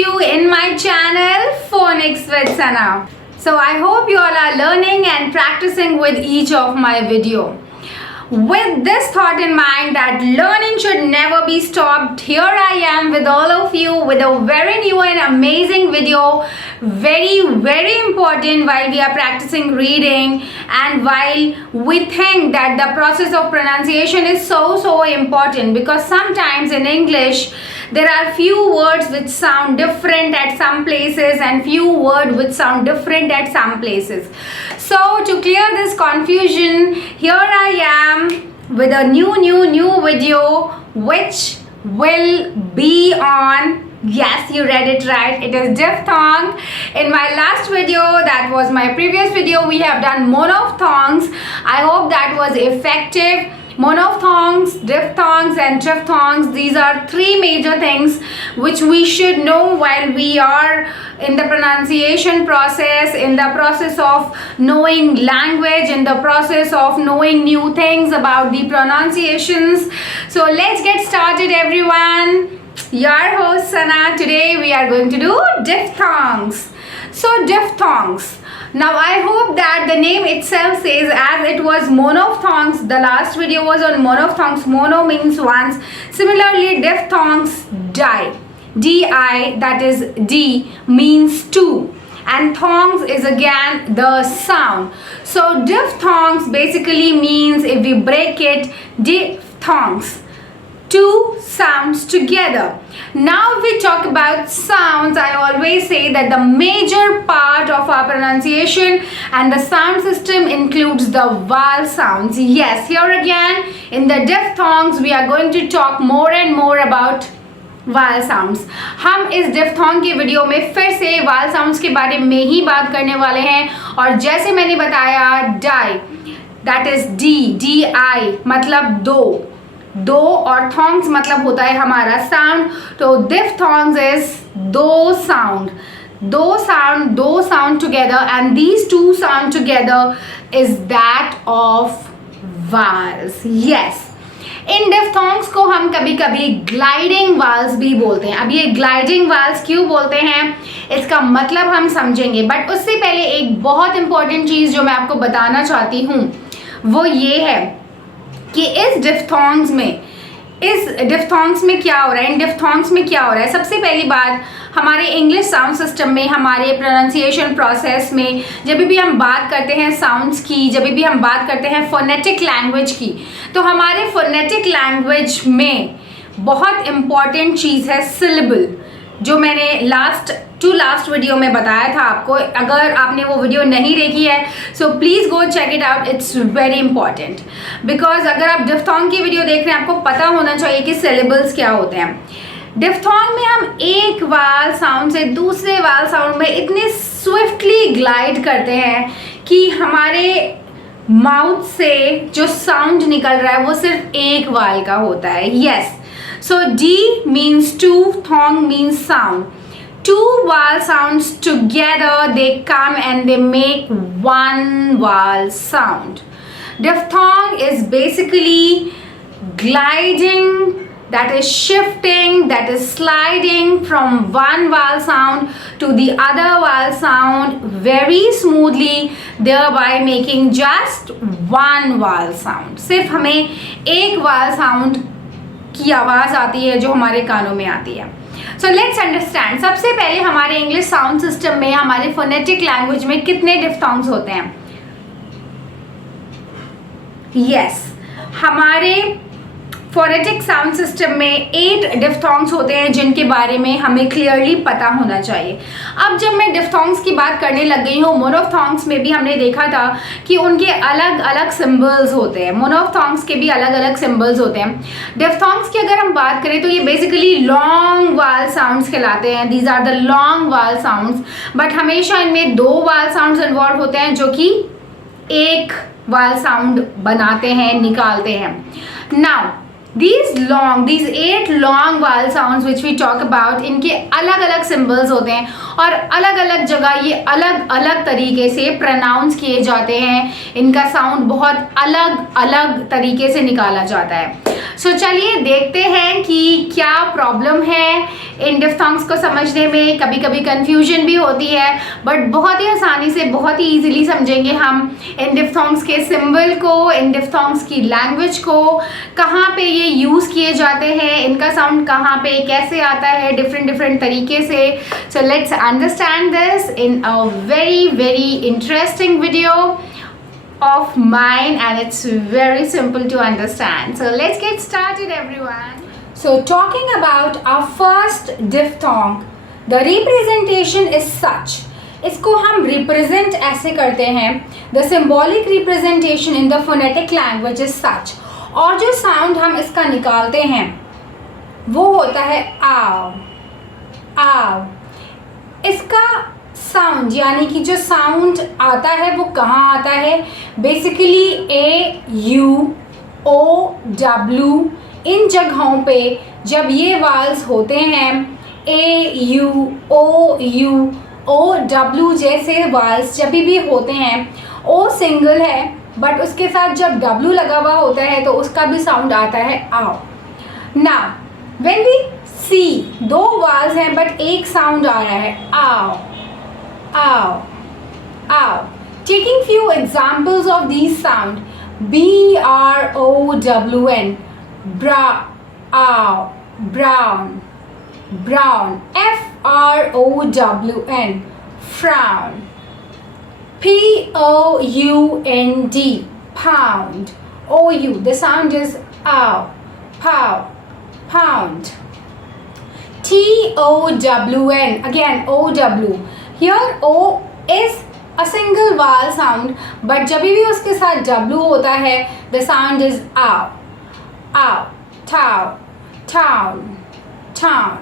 you in my channel Phonics with Sana. So I hope you all are learning and practicing with each of my video. With this thought in mind that learning should never be stopped, here I am with all of you with a very new and amazing video. Very important while we are practicing reading and while we think that the process of pronunciation is so important, because sometimes in English there are few words which sound different at some places and few words which sound different at some places. So to clear this confusion, here I am with a new video which will be on, yes, you read it right, it is diphthong. In my last video, that was my previous video, we have done monophthongs. I hope that was effective. Monophthongs, diphthongs and triphthongs, these are three major things which we should know while we are in the pronunciation process, in the process of knowing language, in the process of knowing new things about the pronunciations. So let's get started, everyone. Your host Sana. Today we are going to do diphthongs. So diphthongs. Now I hope that the name itself says, as it was monophthongs, the last video was on monophthongs. Mono means once. Similarly diphthongs, di, that is D, means two, and thongs is again the sound. So diphthongs basically means, if we break it, diphthongs, two sounds together. Now if we talk about sounds, I always say that the major part of our pronunciation and the sound system includes the vowel sounds. Yes, here again in the diphthongs we are going to talk more and more about vowel sounds. हम इस diphthong के video में फिर से vowel sounds के बारे में ही बात करने वाले हैं, और जैसे मैंने बताया die, that is di मतलब दो और thongs मतलब होता है हमारा साउंड. तो diphthongs is दो sound together, and these two sound together is that of vowels. Yes, in diphthongs को हम कभी कभी gliding vowels भी बोलते हैं. अब ये gliding vowels क्यों बोलते हैं, इसका मतलब हम समझेंगे, बट उससे पहले एक बहुत इंपॉर्टेंट चीज जो मैं आपको बताना चाहती हूँ वो ये है कि इस diphthongs में क्या हो रहा है, इन diphthongs में क्या हो रहा है. सबसे पहली बात, हमारे इंग्लिश साउंड सिस्टम में, हमारे प्रोनाउंसिएशन प्रोसेस में जब भी हम बात करते हैं साउंड्स की, जब भी हम बात करते हैं फोनेटिक लैंग्वेज की, तो हमारे फोनेटिक लैंग्वेज में बहुत इम्पॉर्टेंट चीज़ है सिलेबल, जो मैंने लास्ट वीडियो में बताया था आपको. अगर आपने वो वीडियो नहीं देखी है so please go check it out, it's very important. Because अगर आप डिफथोंग की वीडियो देख रहे हैं, आपको पता होना चाहिए कि सिलेबल्स क्या होते हैं. डिफथोंग में हम एक वाल साउंड से दूसरे वाल साउंड में इतने स्विफ्टली ग्लाइड करते हैं कि हमारे माउथ से जो साउंड निकल रहा है वो सिर्फ एक वाल का होता है. Yes, so D means two, thong means sound. Two vowel sounds together, they come and they make one vowel sound. Diphthong is basically gliding, that is shifting, that is sliding from one vowel sound to the other vowel sound very smoothly, thereby making just one vowel sound. सिर्फ हमें एक vowel sound की आवाज़ आती है जो हमारे कानों में आती है. So let's understand. सबसे पहले हमारे इंग्लिश साउंड सिस्टम में, हमारे फोनेटिक लैंग्वेज में कितने डिफथोंग्स होते हैं. यस, हमारे फोनेटिक साउंड सिस्टम में 8 डिफथोंग्स होते हैं जिनके बारे में हमें क्लियरली पता होना चाहिए. अब जब मैं डिफथोंग्स की बात करने लग गई हूँ, मोनोफथोंग्स में भी हमने देखा था कि उनके अलग अलग सिंबल्स होते हैं. मोनोफथोंग्स के भी अलग अलग सिंबल्स होते हैं. डिफथोंग्स की अगर हम बात करें तो ये बेसिकली लॉन्ग वाल साउंड्स कहलाते हैं. दीज आर द लॉन्ग वाल साउंड्स, बट हमेशा इनमें दो वाल साउंड्स इन्वॉल्व होते हैं जो कि एक वाल साउंड बनाते हैं, निकालते हैं. Now these 8 long vowel sounds which we talk about, इनके अलग अलग सिंबल्स होते हैं और अलग अलग जगह ये अलग अलग तरीके से प्रोनाउंस किए जाते हैं. इनका साउंड बहुत अलग अलग तरीके से निकाला जाता है. सो चलिए देखते हैं कि क्या प्रॉब्लम है इन डिफ्थोंग्स को समझने में। कभी कभी कंफ्यूजन भी होती है, बट बहुत ही आसानी से, बहुत ही इजीली समझेंगे हम इन डिफ्थोंग्स के सिंबल को, इन डिफ्थोंग्स की लैंग्वेज को, कहाँ पे ये यूज़ किए जाते हैं, इनका साउंड कहाँ पे कैसे आता है डिफरेंट तरीके से। So let's understand this in a very interesting video of mine, and it's very simple to understand. So let's get started, everyone. So talking about our first diphthong, the representation is such. इसको हम represent ऐसे करते हैं, the symbolic representation in the phonetic language is such. और जो sound हम इसका निकालते हैं वो होता है आव, आव। इसका साउंड यानी कि जो साउंड आता है वो कहाँ आता है, basically A U O W, इन जगहों पे जब ये वाल्स होते हैं, ए यू ओ डब्ल्यू जैसे वाल्स जब भी होते हैं, ओ सिंगल है बट उसके साथ जब डब्ल्यू लगा हुआ होता है तो उसका भी साउंड आता है आओ। नाउ व्हेन वी सी दो वाल्स हैं बट एक साउंड आ रहा है आओ, ow, ow. Taking few examples of these sound, brown, ow, brown, brown, frown, frown, pound, pound, ou, the sound is ow, pow, pound, town, again ow. Here O is a single vowel sound, but जब भी उसके साथ W होता है, the sound is ow, ow, tow, town, town.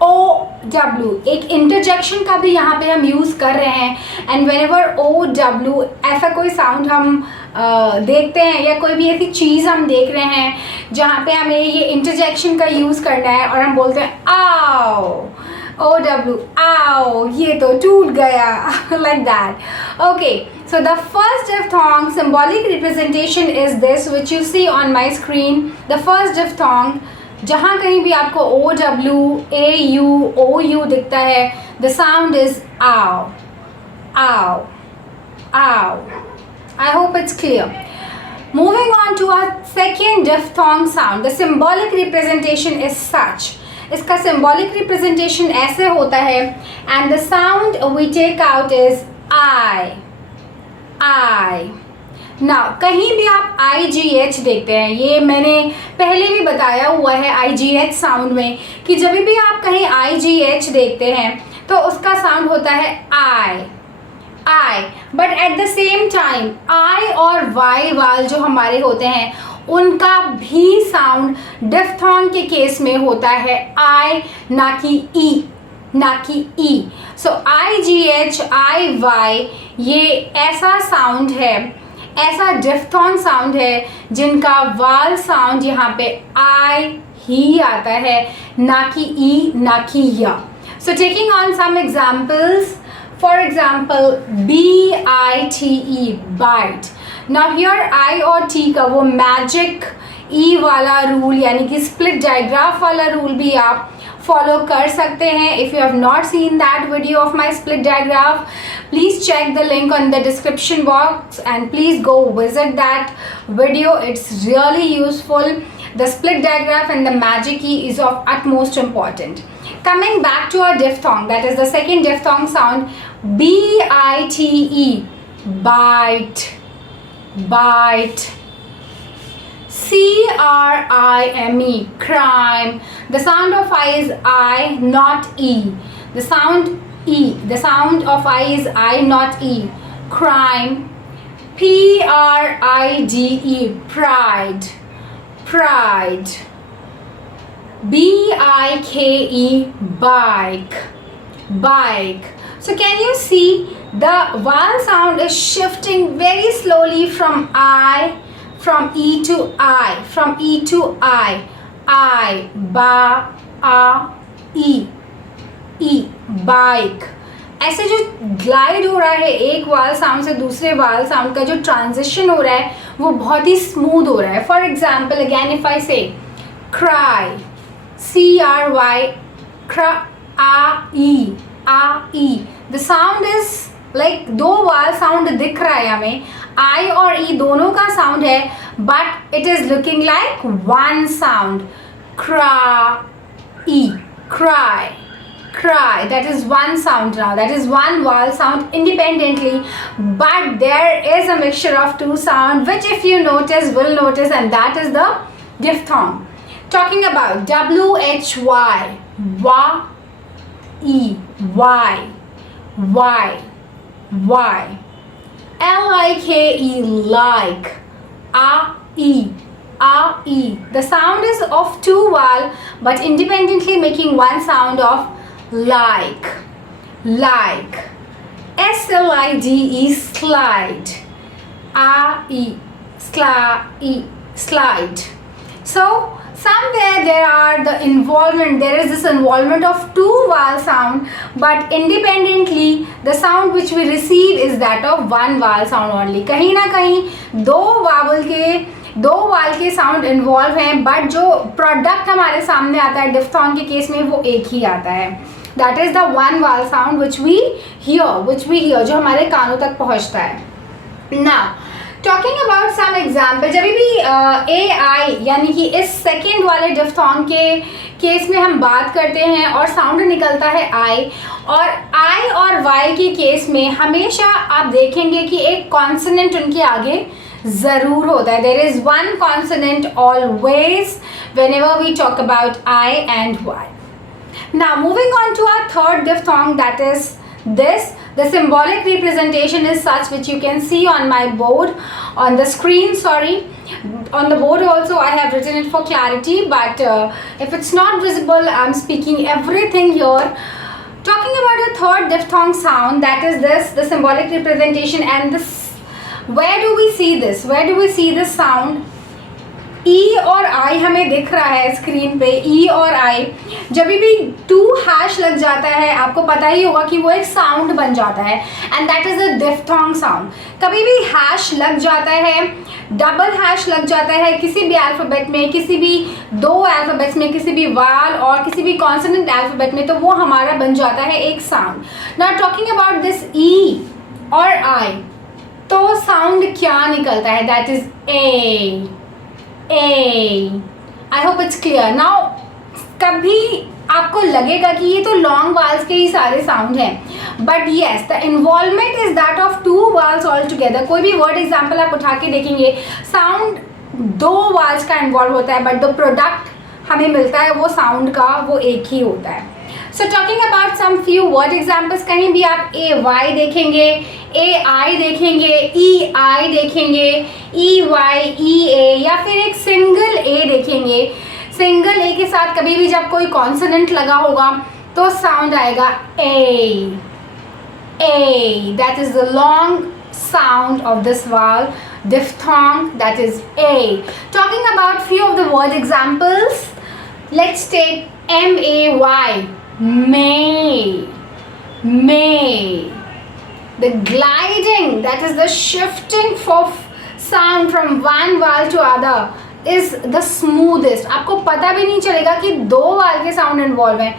O W एक interjection का भी यहाँ पे हम यूज़ कर रहे हैं, and whenever O W ऐसा कोई sound हम देखते हैं या कोई भी ऐसी चीज़ हम देख रहे हैं जहाँ पे हमें ये interjection का यूज़ करना है और हम बोलते हैं आओ, O W, ow, ये तो टूट गया, like that. Okay, so the first diphthong symbolic representation is this, which you see on my screen. The first diphthong, जहाँ कहीं भी आपको O W, A U, O U दिखता है, the sound is ow, ow, ow. I hope it's clear. Moving on to our second diphthong sound, the symbolic representation is such. इसका symbolic representation ऐसे होता है, and the sound we take out is I, I. Now कहीं भी आप IGH देखते हैं, ये मैंने पहले भी बताया हुआ है IGH साउंड में कि जब भी आप कहीं IGH देखते हैं तो उसका साउंड होता है I, I. But at the same time I और Y वाल जो हमारे होते हैं उनका भी साउंड डिफ्थोंग के केस में होता है आई, ना कि ई, ना कि ई। सो IGH, IY ये ऐसा साउंड है, ऐसा डिफ्थोंग साउंड है जिनका वाल साउंड यहाँ पे आई ही आता है, ना कि ई, ना कि या। So taking on some examples, for example BITE, bite. Now here I और T का वो मैजिक E वाला रूल यानी कि स्प्लिट डायग्राफ वाला रूल भी आप फॉलो कर सकते हैं. If you have not seen that video of my split digraph, please check the link on the description box and please go visit that video. It's really useful. The split digraph and the magic key is of utmost important. Coming back to our diphthong, that is the second diphthong sound, B-I-T-E, bite, bite. C-R-I-M-E, crime. The sound of I is I, not E. The sound E. The sound of I is I, not E. Crime. P-R-I-D-E, pride, pride. B-I-K-E, bike, bike. So can you see the vowel sound is shifting very slowly from I, from E to I, from E to I, ba, a, E, E, bike, ऐसे जो glide हो रहा है एक वाल sound से दूसरे वाल साउंड का जो ट्रांजिशन हो रहा है वो बहुत ही स्मूथ हो रहा है. For example again if I say cry, CRY, आ ई, the sound is like two vowel sound दिख रहा है हमें, आई और ई दोनों का साउंड है, but it is looking like one sound. Cry, that is one sound now, that is one vowel sound independently, but there is a mixture of two sound which if you notice will notice, and that is the diphthong. Talking about WHY, y, like, e, the sound is of two vowel but independently making one sound of like, SLIDE, slide, slide. So somewhere there is this involvement of two vowel sound, but independently the sound which we receive is that of one vowel sound only. कहीं ना कहीं दो वाल के sound involve हैं, but जो product हमारे सामने आता है डिफ्थॉन्ग के केस में वो एक ही आता है. That is the one vowel sound which we hear, जो हमारे कानों तक पहुंचता है. Now talking about some example, जब भी AI यानी कि इस सेकेंड वाले डिफ्थॉन्ग के केस में हम बात करते हैं और साउंड निकलता है आई और वाई के केस में हमेशा आप देखेंगे कि एक कॉन्सोनेंट उनके आगे ज़रूर होता है. There is one consonant always whenever we talk about I and Y. Now moving on to our third diphthong, that is this. The symbolic representation is such which you can see on my board, on the screen, sorry. On the board also I have written it for clarity, but if it's not visible, I'm speaking everything here. Talking about the third diphthong sound, that is this, the symbolic representation, and this, where do we see this sound? ई और आई हमें दिख रहा है screen पे. ई और आई जब भी to hash लग जाता है आपको पता ही होगा कि वो एक साउंड बन जाता है, and that is a diphthong sound. कभी भी हैश लग जाता है, डबल हैश लग जाता है किसी भी अल्फ़ाबेट में, किसी भी दो अल्फ़ाबेट्स में, किसी भी वाल और किसी भी कॉन्सोनेंट अल्फ़ाबेट में, तो वो हमारा बन जाता है एक sound. Now talking about this E और आई, तो साउंड क्या निकलता है? That is A. I hope it's clear. Now कभी आपको लगेगा कि ये तो लॉन्ग वाल्स के ही सारे साउंड हैं, but yes the involvement is that of two vowels all together. कोई भी वर्ड एग्जाम्पल आप उठा के देखेंगे, साउंड दो वाल्स का इन्वॉल्व होता है, बट द प्रोडक्ट हमें मिलता है वो साउंड का वो एक ही होता है. So talking about some few word examples, कहीं भी आप AY देखेंगे, AI देखेंगे, EI देखेंगे, EY, EA, या फिर एक सिंगल A देखेंगे. सिंगल A के साथ कभी भी जब कोई कॉन्सोनेंट लगा होगा तो साउंड आएगा A. That is the long sound of this vowel diphthong, that is A. Talking about few of the word examples, let's take MAY, may. The gliding, that is the shifting of sound from one vowel to other, is the smoothest. आपको पता भी नहीं चलेगा कि दो वाल के sound involve हैं.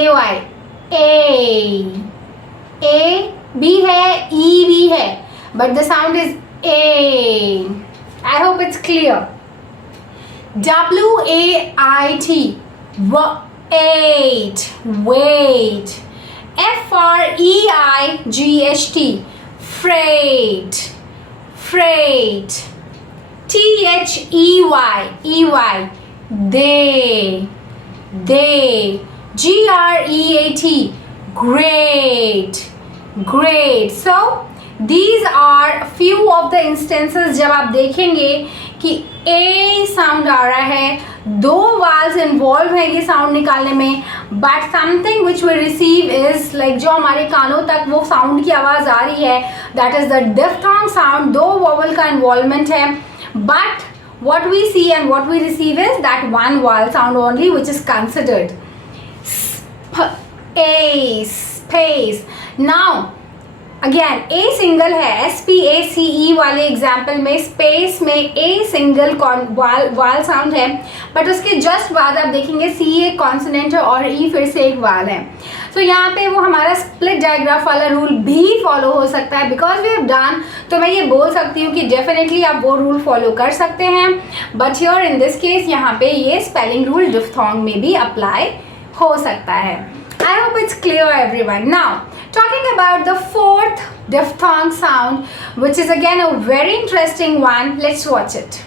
AY, A भी है, E भी है, but the sound is A. I hope it's clear. WAIT, wait. FREIGHT, freight. THEY, they. GREAT, great. So these are few of the instances जब आप देखेंगे कि A साउंड आ रहा है, दो वाल्स इन्वॉल्व है ये साउंड निकालने में, but something which we receive is like जो हमारे कानों तक वो साउंड की आवाज़ आ रही है, दैट इज द डिफ्थॉन्ग साउंड. दो वोवल का इन्वॉल्वमेंट है, but what we see and what we receive is that one vowel sound only, which is considered. space. Now again a single है, SPACE वाले एग्जाम्पल में स्पेस में a single वाल sound है, but उसके just बाद आप देखेंगे सी एक कॉन्सोनेंट है और ई फिर से एक वाल है. तो यहाँ पे वो हमारा स्प्लिट डायग्राफ वाला रूल भी फॉलो हो सकता है. बिकॉज वी हैव डन, तो मैं ये बोल सकती हूँ कि डेफिनेटली आप वो रूल फॉलो कर सकते हैं. But here in this case यहाँ पे ये स्पेलिंग रूल डिफ्थोंग में भी अप्लाई हो सकता है. I hope it's clear everyone. Now, talking about the fourth diphthong sound, which is again a very interesting one. Let's watch it.